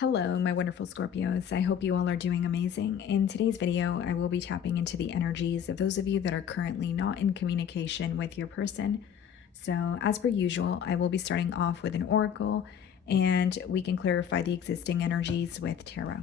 Hello, my wonderful Scorpios. I hope you all are doing amazing. In today's video, I will be tapping into the energies of those of you that are currently not in communication with your person. So, as per usual, I will be starting off with an oracle and we can clarify the existing energies with tarot.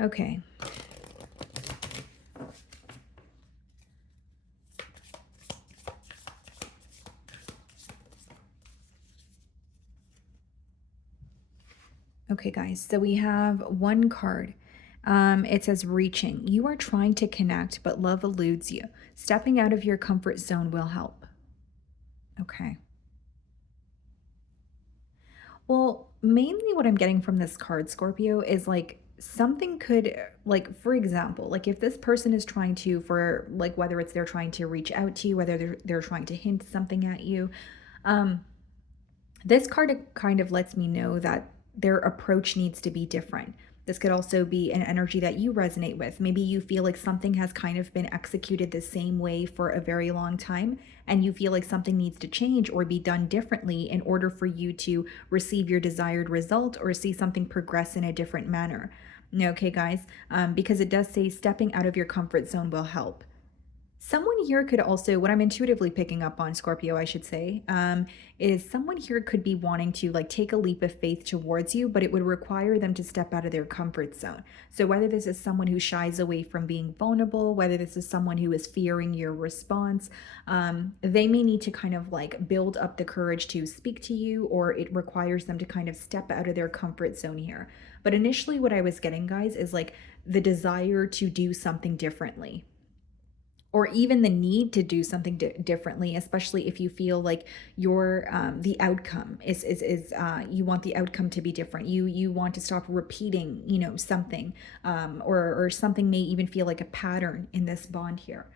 Okay. Okay, guys, so we have one card. It says reaching. You are trying to connect, but love eludes you. Stepping out of your comfort zone will help. Okay. Well, mainly what I'm getting from this card, Scorpio, is like something could, like, for example, like if this person is trying to, for like whether it's they're trying to reach out to you, whether they're trying to hint something at you, um, this card kind of lets me know that their approach needs to be different. This could also be an energy that you resonate with. Maybe you feel like something has kind of been executed the same way for a very long time, and you feel like something needs to change or be done differently in order for you to receive your desired result or see something progress in a different manner. Okay, guys, because it does say stepping out of your comfort zone will help. Someone here could also, what I'm intuitively picking up on, Scorpio, I should say, is someone here could be wanting to like take a leap of faith towards you, but it would require them to step out of their comfort zone. So whether this is someone who shies away from being vulnerable, whether this is someone who is fearing your response, they may need to kind of like build up the courage to speak to you, or it requires them to kind of step out of their comfort zone here. But initially, what I was getting, guys, is like the desire to do something differently, or even the need to do something differently, especially if you feel like your the outcome is you want the outcome to be different. You want to stop repeating, something, or something may even feel like a pattern in this bond here.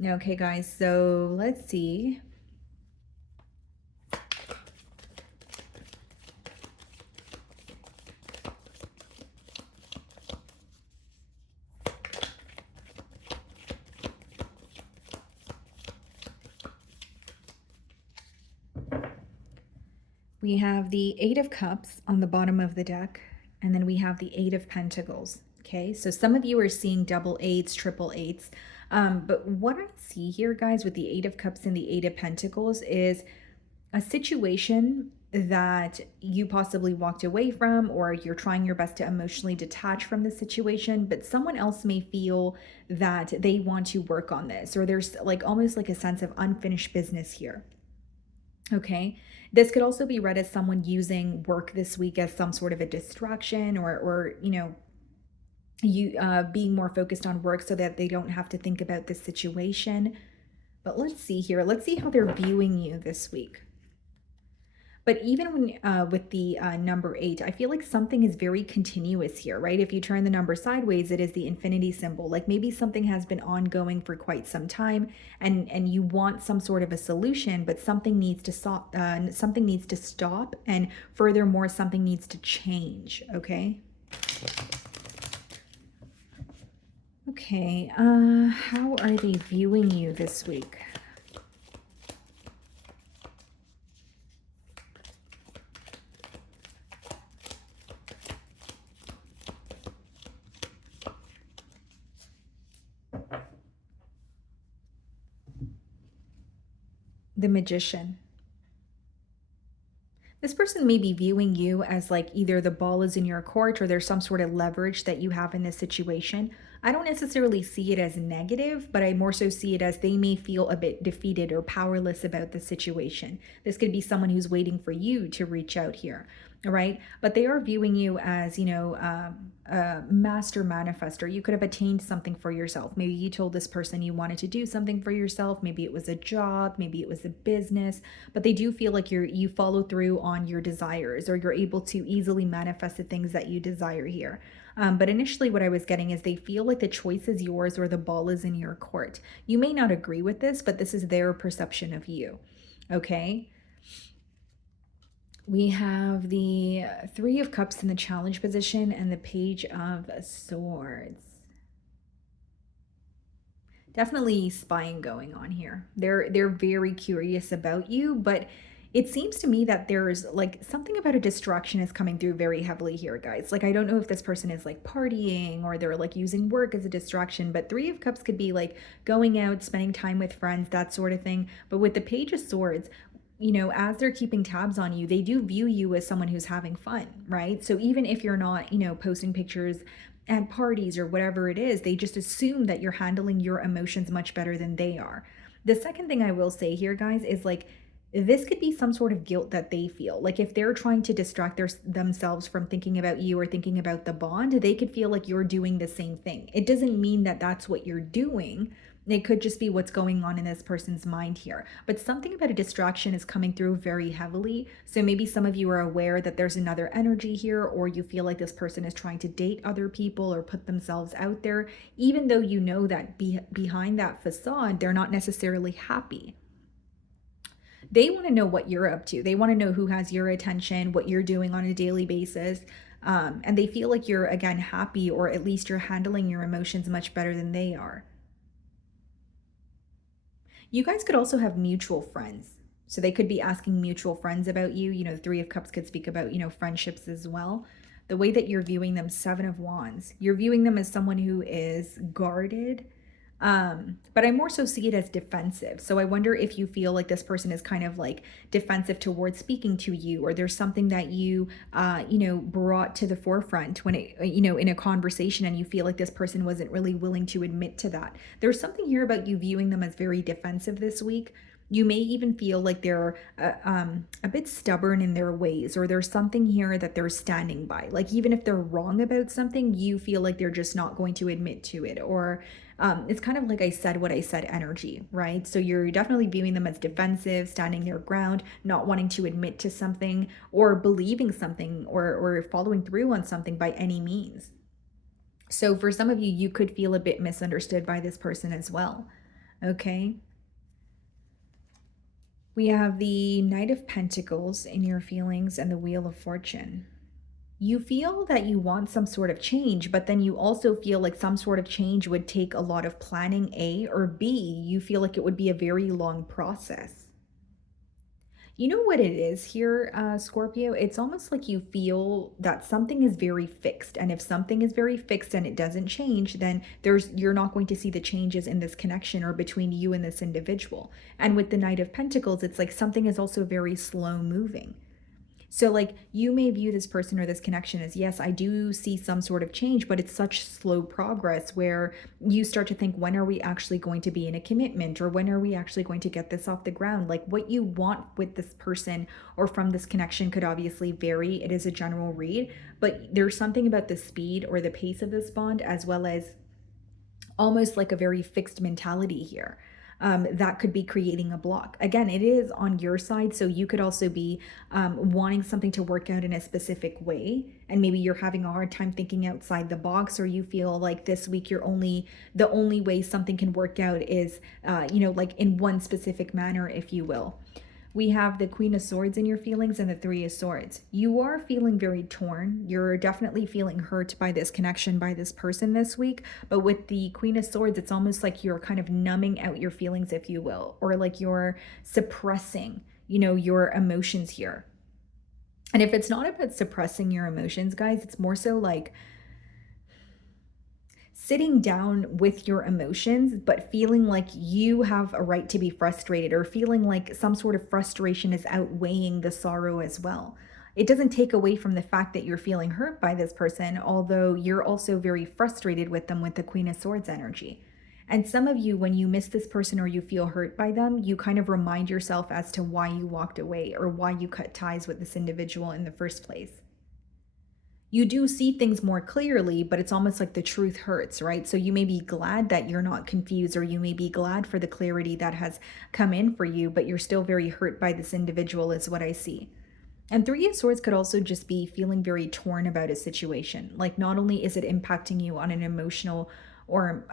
Okay, guys, so let's see. We have the Eight of Cups on the bottom of the deck, and then we have the Eight of Pentacles. Okay, so some of you are seeing double eights, triple eights. But what I see here, guys, with the Eight of Cups and the Eight of Pentacles is a situation that you possibly walked away from, or you're trying your best to emotionally detach from the situation, but someone else may feel that they want to work on this, or there's like almost like a sense of unfinished business here. Okay. This could also be read as someone using work this week as some sort of a distraction, or you being more focused on work so that they don't have to think about this situation. But let's see here. Let's see how they're viewing you this week. But even when with the number 8, I feel like something is very continuous here, right? If you turn the number sideways, it is the infinity symbol. Like maybe something has been ongoing for quite some time, and you want some sort of a solution, but something needs to stop. Something needs to stop, and furthermore, something needs to change. Okay. Okay. How are they viewing you this week? The Magician. This person may be viewing you as like either the ball is in your court or there's some sort of leverage that you have in this situation. I don't necessarily see it as negative, but I more so see it as they may feel a bit defeated or powerless about the situation. This could be someone who's waiting for you to reach out here, right? But they are viewing you as, a master manifester. You could have attained something for yourself. Maybe you told this person you wanted to do something for yourself. Maybe it was a job, maybe it was a business, but they do feel like you follow through on your desires, or you're able to easily manifest the things that you desire here. But initially, what I was getting is they feel like the choice is yours or the ball is in your court. You may not agree with this, but this is their perception of you. Okay. We have the Three of Cups in the challenge position and the Page of Swords. Definitely spying going on here. They're very curious about you, but It seems to me that there's like something about a distraction is coming through very heavily here, guys. Like, I don't know if this person is like partying or they're like using work as a distraction, but Three of Cups could be like going out, spending time with friends, that sort of thing. But with the Page of Swords, as they're keeping tabs on you, they do view you as someone who's having fun, right? So even if you're not, posting pictures at parties or whatever it is, they just assume that you're handling your emotions much better than they are. The second thing I will say here, guys, is like this could be some sort of guilt that they feel. Like if they're trying to distract themselves from thinking about you or thinking about the bond, they could feel like you're doing the same thing. It doesn't mean that that's what you're doing. It could just be what's going on in this person's mind here. But something about a distraction is coming through very heavily. So maybe some of you are aware that there's another energy here, or you feel like this person is trying to date other people or put themselves out there, even though you know that behind that facade, they're not necessarily happy. They want to know what you're up to. They want to know who has your attention, what you're doing on a daily basis. And they feel like you're, again, happy, or at least you're handling your emotions much better than they are. You guys could also have mutual friends. So they could be asking mutual friends about you. The Three of Cups could speak about, friendships as well. The way that you're viewing them, Seven of Wands, you're viewing them as someone who is guarded. But I more so see it as defensive. So I wonder if you feel like this person is kind of like defensive towards speaking to you, or there's something that you, brought to the forefront when it, in a conversation, and you feel like this person wasn't really willing to admit to that. There's something here about you viewing them as very defensive this week. You may even feel like they're a bit stubborn in their ways, or there's something here that they're standing by. Like, even if they're wrong about something, you feel like they're just not going to admit to it. Or it's kind of like I said what I said energy, right? So you're definitely viewing them as defensive, standing their ground, not wanting to admit to something, or believing something, or following through on something by any means. So for some of you, you could feel a bit misunderstood by this person as well. Okay. We have the Knight of Pentacles in your feelings and the Wheel of Fortune. You feel that you want some sort of change, but then you also feel like some sort of change would take a lot of planning, A, or B, you feel like it would be a very long process. You know what it is here, Scorpio? It's almost like you feel that something is very fixed. And if something is very fixed and it doesn't change, then you're not going to see the changes in this connection or between you and this individual. And with the Knight of Pentacles, it's like something is also very slow moving. So like you may view this person or this connection as, yes, I do see some sort of change, but it's such slow progress where you start to think, when are we actually going to be in a commitment, or when are we actually going to get this off the ground? Like, what you want with this person or from this connection could obviously vary. It is a general read, but there's something about the speed or the pace of this bond, as well as almost like a very fixed mentality here. That could be creating a block. Again, it is on your side, so you could also be wanting something to work out in a specific way, and maybe you're having a hard time thinking outside the box, or you feel like this week the only way something can work out is, like in one specific manner, if you will. We have the Queen of Swords in your feelings and the Three of Swords. You are feeling very torn. You're definitely feeling hurt by this connection, by this person this week. But with the Queen of Swords, it's almost like you're kind of numbing out your feelings, if you will, or like you're suppressing, your emotions here. And if it's not about suppressing your emotions, guys, it's more so like sitting down with your emotions, but feeling like you have a right to be frustrated, or feeling like some sort of frustration is outweighing the sorrow as well. It doesn't take away from the fact that you're feeling hurt by this person, although you're also very frustrated with them with the Queen of Swords energy. And some of you, when you miss this person or you feel hurt by them, you kind of remind yourself as to why you walked away or why you cut ties with this individual in the first place. You do see things more clearly, but it's almost like the truth hurts, right? So you may be glad that you're not confused, or you may be glad for the clarity that has come in for you, but you're still very hurt by this individual, is what I see. And Three of Swords could also just be feeling very torn about a situation. Like, not only is it impacting you on an emotional or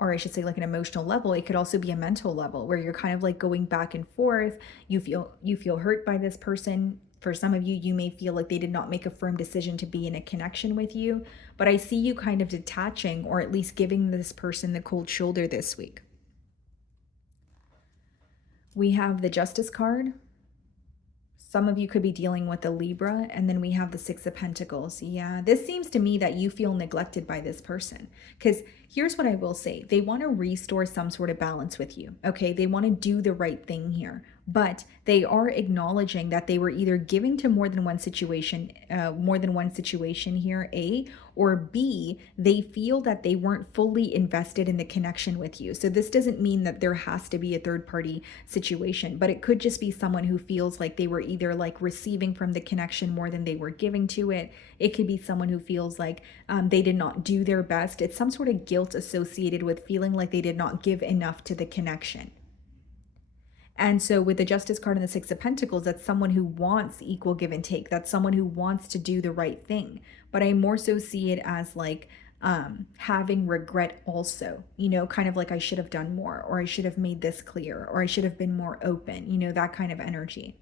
I should say like an emotional level, it could also be a mental level where you're kind of like going back and forth. You feel hurt by this person. For some of you, you may feel like they did not make a firm decision to be in a connection with you, but I see you kind of detaching, or at least giving this person the cold shoulder this week. We have the Justice card Some of you could be dealing with a Libra, and then we have the Six of Pentacles. Yeah, this seems to me that you feel neglected by this person. Because here's what I will say, they want to restore some sort of balance with you. Okay, they want to do the right thing here, but they are acknowledging that they were either giving to more than one situation here, A, or B, they feel that they weren't fully invested in the connection with you. So this doesn't mean that there has to be a third party situation, but it could just be someone who feels like they were either like receiving from the connection more than they were giving to it. It could be someone who feels like they did not do their best. It's some sort of guilt associated with feeling like they did not give enough to the connection. And so with the Justice card and the Six of Pentacles, that's someone who wants equal give and take. That's someone who wants to do the right thing. But I more so see it as like having regret also, kind of like I should have done more, or I should have made this clear, or I should have been more open, that kind of energy.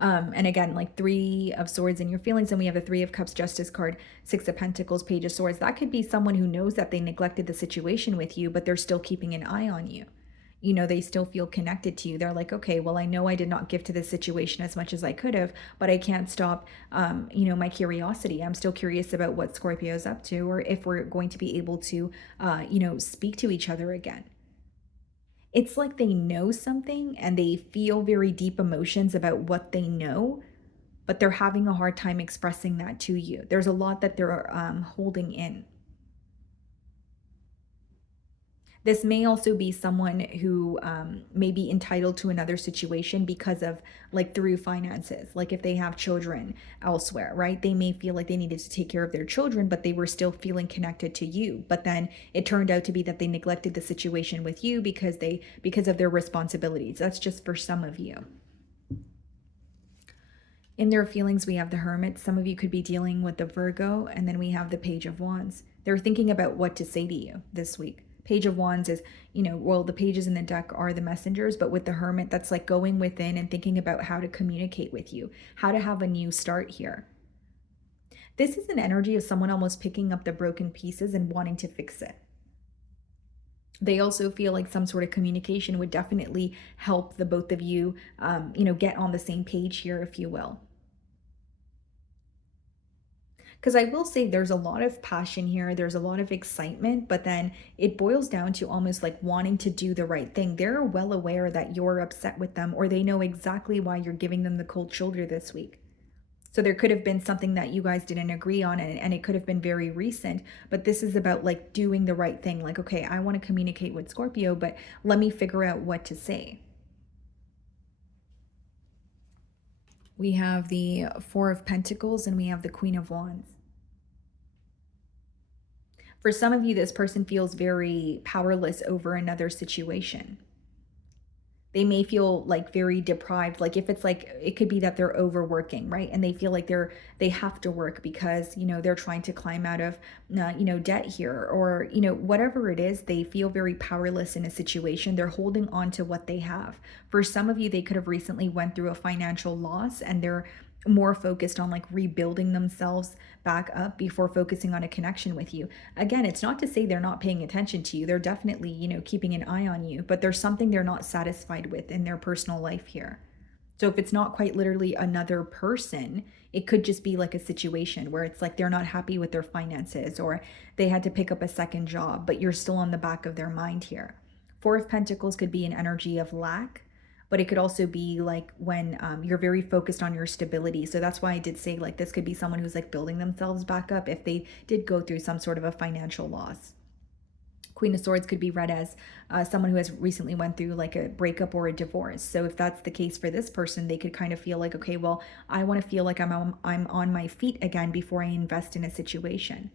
And again, like Three of Swords in your feelings, and we have the Three of Cups, Justice card, Six of Pentacles, Page of Swords. That could be someone who knows that they neglected the situation with you, but they're still keeping an eye on you. They still feel connected to you. They're like, okay, well, I know I did not give to this situation as much as I could have, but I can't stop, my curiosity. I'm still curious about what Scorpio is up to, or if we're going to be able to, speak to each other again. It's like they know something and they feel very deep emotions about what they know, but they're having a hard time expressing that to you. There's a lot that they're holding in. This may also be someone who may be entitled to another situation because of like through finances. Like if they have children elsewhere, right? They may feel like they needed to take care of their children, but they were still feeling connected to you. But then it turned out to be that they neglected the situation with you because of their responsibilities. That's just for some of you. In their feelings, we have the Hermit. Some of you could be dealing with the Virgo, and then we have the Page of Wands. They're thinking about what to say to you this week. Page of Wands is, the pages in the deck are the messengers, but with the Hermit, that's like going within and thinking about how to communicate with you, how to have a new start here. This is an energy of someone almost picking up the broken pieces and wanting to fix it. They also feel like some sort of communication would definitely help the both of you, get on the same page here, if you will. Because I will say there's a lot of passion here, there's a lot of excitement, but then it boils down to almost like wanting to do the right thing. They're well aware that you're upset with them, or they know exactly why you're giving them the cold shoulder this week. So there could have been something that you guys didn't agree on, and it could have been very recent, but this is about like doing the right thing. Like, okay, I want to communicate with Scorpio, but let me figure out what to say. We have the Four of Pentacles and we have the Queen of Wands. For some of you, this person feels very powerless over another situation. They may feel like very deprived. Like if it's like, it could be that they're overworking, right? And they feel like they have to work because, they're trying to climb out of, debt here, or, whatever it is, they feel very powerless in a situation. They're holding on to what they have. For some of you, they could have recently went through a financial loss and they're more focused on like rebuilding themselves back up before focusing on a connection with you. Again, it's not to say they're not paying attention to you. They're definitely, keeping an eye on you, but there's something they're not satisfied with in their personal life here. So if it's not quite literally another person, it could just be like a situation where it's like they're not happy with their finances, or they had to pick up a second job, but you're still on the back of their mind here. Four of Pentacles could be an energy of lack, but it could also be like when you're very focused on your stability. So that's why I did say like this could be someone who's like building themselves back up if they did go through some sort of a financial loss. Queen of Swords could be read as someone who has recently went through like a breakup or a divorce. So if that's the case for this person, they could kind of feel like, okay, well, I want to feel like I'm on my feet again before I invest in a situation.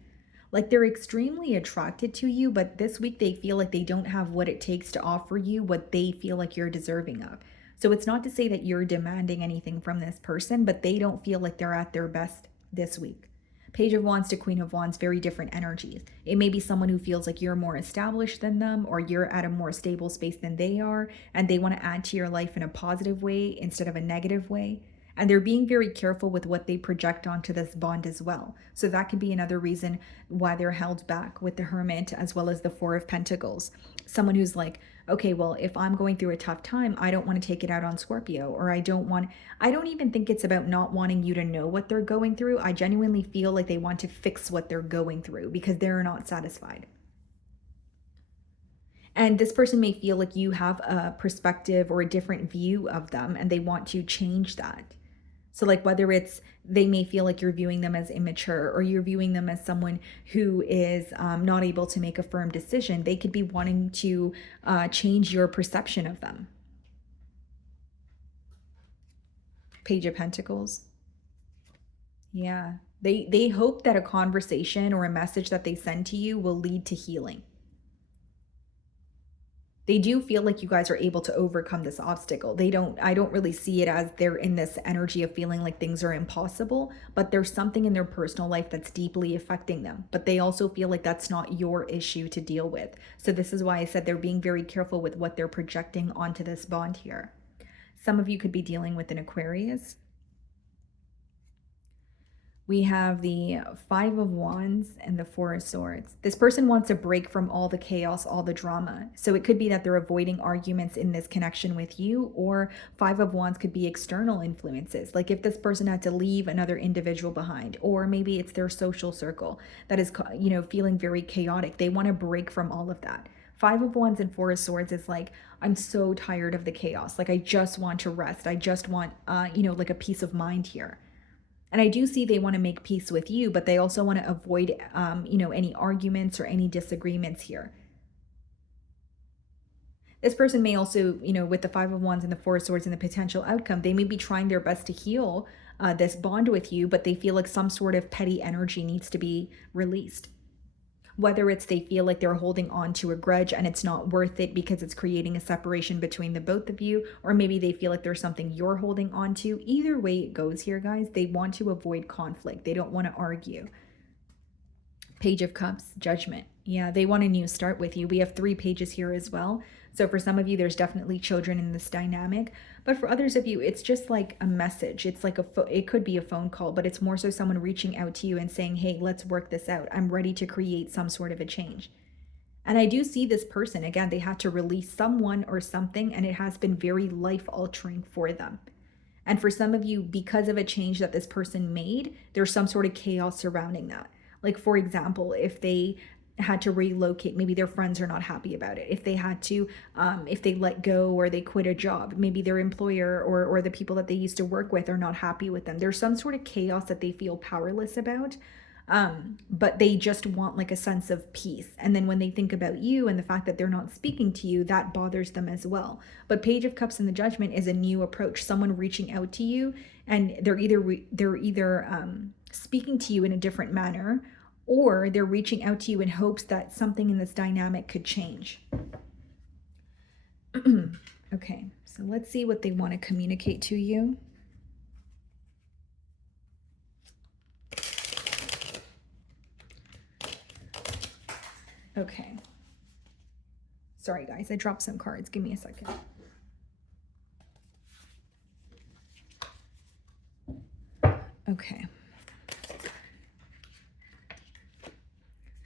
Like they're extremely attracted to you, but this week they feel like they don't have what it takes to offer you what they feel like you're deserving of. So it's not to say that you're demanding anything from this person, but they don't feel like they're at their best this week. Page of Wands to Queen of Wands, very different energies. It may be someone who feels like you're more established than them, or you're at a more stable space than they are, and they want to add to your life in a positive way instead of a negative way. And they're being very careful with what they project onto this bond as well. So that could be another reason why they're held back with the Hermit as well as the Four of Pentacles. Someone who's like okay, well, if I'm going through a tough time, I don't want to take it out on Scorpio, or I don't even think it's about not wanting you to know what they're going through. I genuinely feel like they want to fix what they're going through because they're not satisfied. And this person may feel like you have a perspective or a different view of them and they want to change that. So, like, whether it's they may feel like you're viewing them as immature or you're viewing them as someone who is not able to make a firm decision, they could be wanting to change your perception of them. Page of Pentacles. Yeah. They hope that a conversation or a message that they send to you will lead to healing. They do feel like you guys are able to overcome this obstacle. I don't really see it as they're in this energy of feeling like things are impossible, but there's something in their personal life that's deeply affecting them. But they also feel like that's not your issue to deal with. So this is why I said they're being very careful with what they're projecting onto this bond here. Some of you could be dealing with an Aquarius. We have the Five of Wands and the Four of Swords. This person wants a break from all the chaos, all the drama. So it could be that they're avoiding arguments in this connection with you, or Five of Wands could be external influences. Like if this person had to leave another individual behind, or maybe it's their social circle that is, feeling very chaotic. They want to break from all of that. Five of Wands and Four of Swords is like, I'm so tired of the chaos. Like I just want to rest. I just want, like a peace of mind here. And I do see they want to make peace with you, but they also want to avoid, any arguments or any disagreements here. This person may also, with the Five of Wands and the Four of Swords and the potential outcome, they may be trying their best to heal this bond with you, but they feel like some sort of petty energy needs to be released. Whether it's they feel like they're holding on to a grudge and it's not worth it because it's creating a separation between the both of you, or maybe they feel like there's something you're holding on to. Either way it goes here, guys, they want to avoid conflict. They don't want to argue. Page of Cups, Judgment. Yeah, they want a new start with you. We have 3 pages here as well. So for some of you, there's definitely children in this dynamic. But for others of you, it's just like a message. It's like it could be a phone call, but it's more so someone reaching out to you and saying, hey, let's work this out. I'm ready to create some sort of a change. And I do see this person, again, they had to release someone or something, and it has been very life altering for them. And for some of you, because of a change that this person made, there's some sort of chaos surrounding that. Like, for example, if they had to relocate, maybe their friends are not happy about it. If they had to, if they let go or they quit a job, maybe their employer or the people that they used to work with are not happy with them. There's some sort of chaos that they feel powerless about. But they just want like a sense of peace. And then when they think about you and the fact that they're not speaking to you, that bothers them as well. But Page of Cups and the Judgment is a new approach, someone reaching out to you, and they're either speaking to you in a different manner, or they're reaching out to you in hopes that something in this dynamic could change. Okay, so let's see what they want to communicate to you. Okay. Sorry, guys, I dropped some cards. Give me a second. Okay.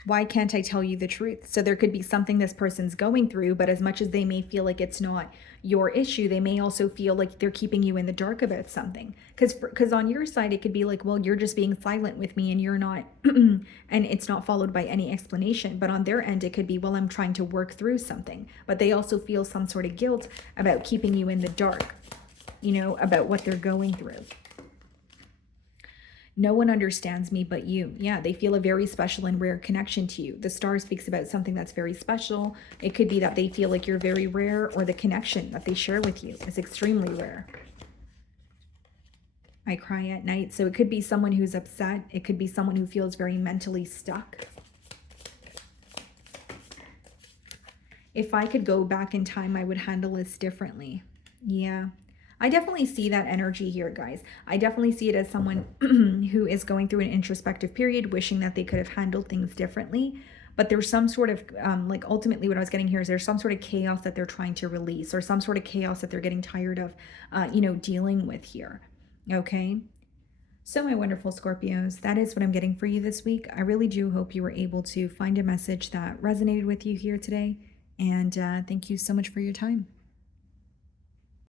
Why can't I tell you the truth? So there could be something this person's going through, but as much as they may feel like it's not your issue, they may also feel like they're keeping you in the dark about something. Because on your side, it could be like, well, you're just being silent with me and you're not, and it's not followed by any explanation. But on their end, it could be, well, I'm trying to work through something. But they also feel some sort of guilt about keeping you in the dark, about what they're going through. No one understands me but you. Yeah, they feel a very special and rare connection to you. The star speaks about something that's very special. It could be that they feel like you're very rare, or the connection that they share with you is extremely rare. I cry at night. So it could be someone who's upset. It could be someone who feels very mentally stuck. If I could go back in time, I would handle this differently. Yeah. I definitely see that energy here, guys. I definitely see it as someone who is going through an introspective period, wishing that they could have handled things differently. But there's some sort of, ultimately what I was getting here is there's some sort of chaos that they're trying to release, or some sort of chaos that they're getting tired of, dealing with here. Okay? So my wonderful Scorpios, that is what I'm getting for you this week. I really do hope you were able to find a message that resonated with you here today. And thank you so much for your time.